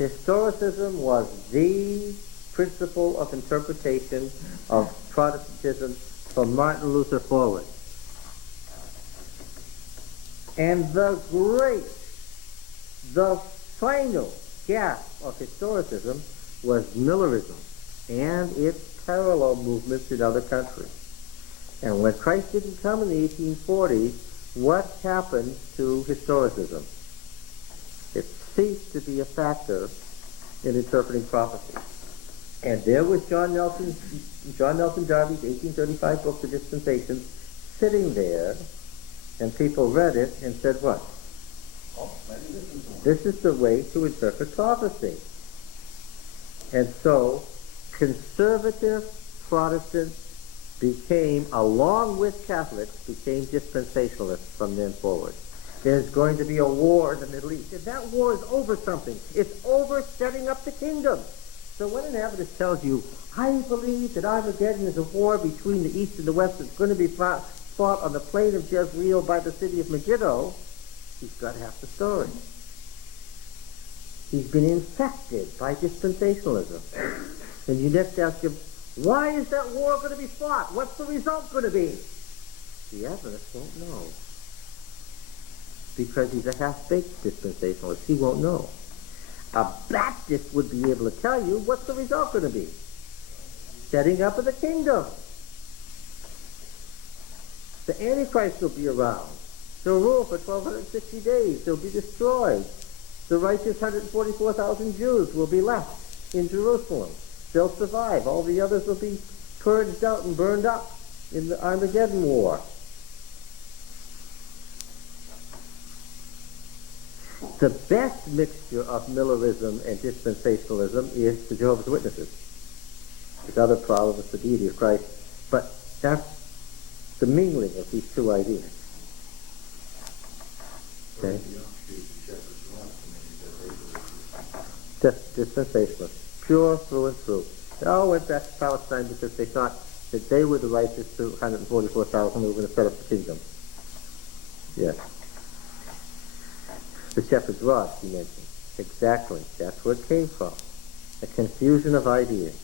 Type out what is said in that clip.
Historicism was the principle of interpretation of Protestantism from Martin Luther forward. And the final gasp of historicism was Millerism and its parallel movements in other countries. And when Christ didn't come in the 1840s, what happened to historicism? It ceased to be a factor in interpreting prophecy. And there was John Nelson Darby's 1835 book, The Dispensations, sitting there, and people read it and said what? This is the way to interpret prophecy. And so, conservative Protestants became, along with Catholics, became dispensationalists from then forward. There's going to be a war in the Middle East. And that war is over something. It's over setting up the kingdom. So when an Adventist tells you, I believe that Armageddon is a war between the East and the West that's going to be fought on the plain of Jezreel by the city of Megiddo, he's got half the story. He's been infected by dispensationalism. And you next ask him, why is that war going to be fought? What's the result going to be? The Adventist won't know. Because he's a half-baked dispensationalist. He won't know. A Baptist would be able to tell you what's the result going to be. Setting up of the kingdom. The Antichrist will be around. He'll rule for 1,260 days. He'll be destroyed. The righteous 144,000 Jews will be left in Jerusalem. They'll survive. All the others will be purged out and burned up in the Armageddon War. The best mixture of Millerism and dispensationalism is the Jehovah's Witnesses. There's other problems, the deity of Christ, but that's the mingling of these two ideas. Okay? Dispensationalists. Pure through and through. They all went back to Palestine because they thought that they were the righteous 144,000 who were going to set up the kingdom. Yes. The shepherd's rod, he mentioned. Exactly. That's where it came from. A confusion of ideas.